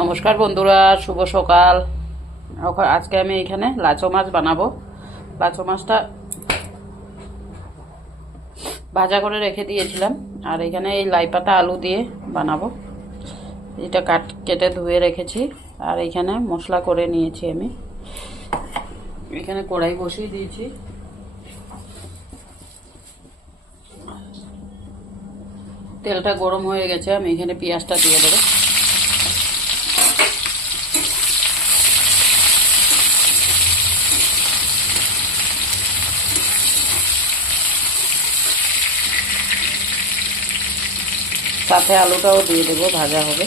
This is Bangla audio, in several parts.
নমস্কার বন্ধুরা, শুভ সকাল। আজকে আমি এখানে লাচো মাছ বানাবো। লাচো মাছটা ভাজা করে রেখে দিয়েছিলাম, আর এখানে এই লাই পাতা আলু দিয়ে বানাবো। এটা কেটে ধুয়ে রেখেছি, আর এখানে মশলা করে নিয়েছি আমি। এখানে কড়াই বসিয়ে দিয়েছি, তেলটা গরম হয়ে গেছে। আমি এখানে পেঁয়াজটা দিয়ে দেবো। সাথে আলুটাও দিয়ে দেবো, ভাজা হবে।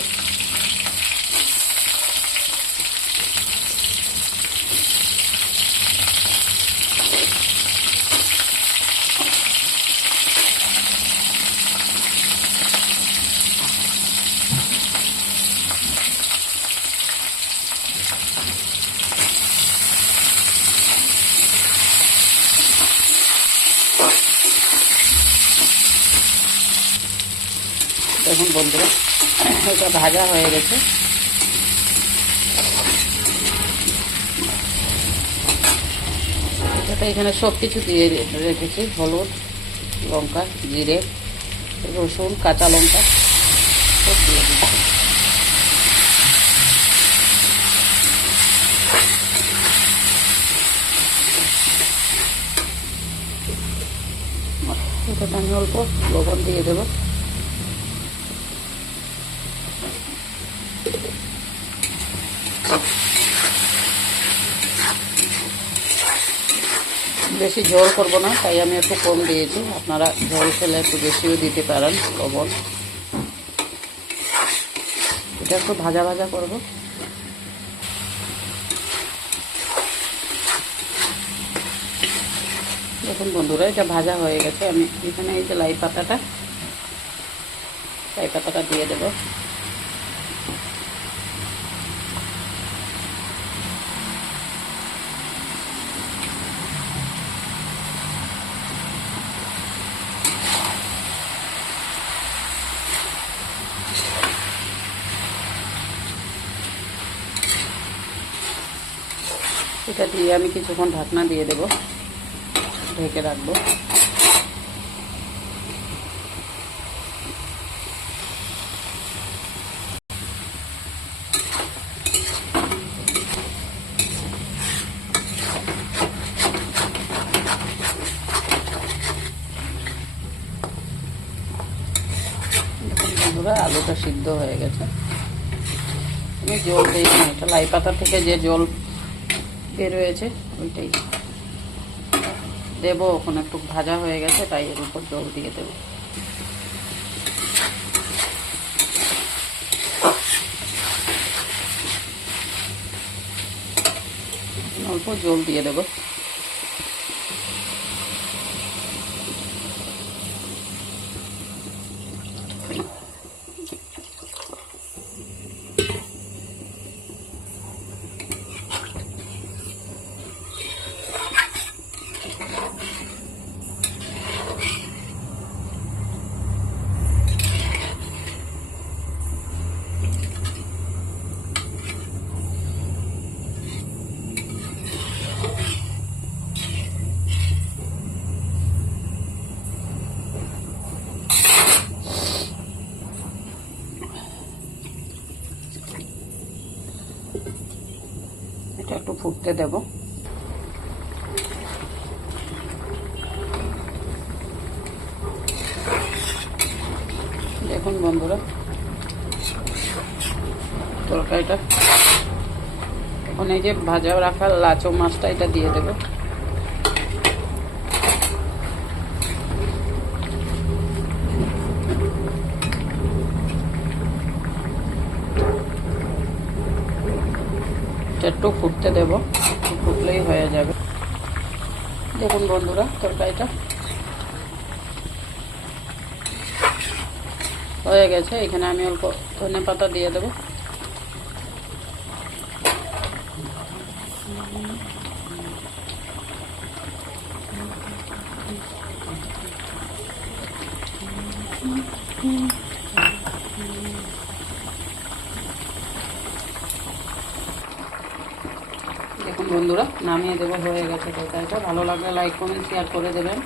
দেখুন বন্ধুরা, এটা ভাজা হয়ে গেছে। এটা এখানে সব কিছু দিয়ে রেখেছি, হলুদ, লঙ্কা, জিরে, রসুন, কাঁচা লঙ্কা সব দিয়ে দিচ্ছি। এটাতে আমি অল্প লবণ দিয়ে দেবো। বেশি ঝোল করব না, তাই আমি একটু কম দিয়েছি। আপনারা ঝোল খেলে একটু বেশিও দিতে পারেন লবণ। এটা একটু ভাজা ভাজা করব। দেখুন বন্ধুরা, এটা ভাজা হয়ে গেছে। আমি এখানে এই যে লাই পাতাটা দিয়ে দেবো। এটা দিয়ে আমি কিছুক্ষণ ঢাকনা দিয়ে দেবো, ঢেকে রাখবো। আলুটা সিদ্ধ হয়ে গেছে। আমি জল দিই না, এটা লাই পাতা থেকে যে জল বের হয়েছে ওইটাই দেবো। ওখানে একটু ভাজা হয়ে গেছে, তাই এর উপর জল দিয়ে দেবো। অল্প জল দিয়ে দেবো। এটা একটু ফুটতে দেব। দেখুন বন্ধুরা, তরকারিটা এখন এই যে ভাজা রাখা লাচো মাছটা এটা দিয়ে দেব। একটু ফুটতে দেব, ফুটলেই হয়ে যাবে। দেখুন বন্ধুরা, তরকারিটা হয়ে গেছে। এখানে আমি অল্প ধনে পাতা দিয়ে দেবো। বন্ধুরা, নামিয়ে দেবো, হয়ে গেছে তরকারিটা। ভালো লাগলে লাইক কমেন্ট শেয়ার করে দেবেন।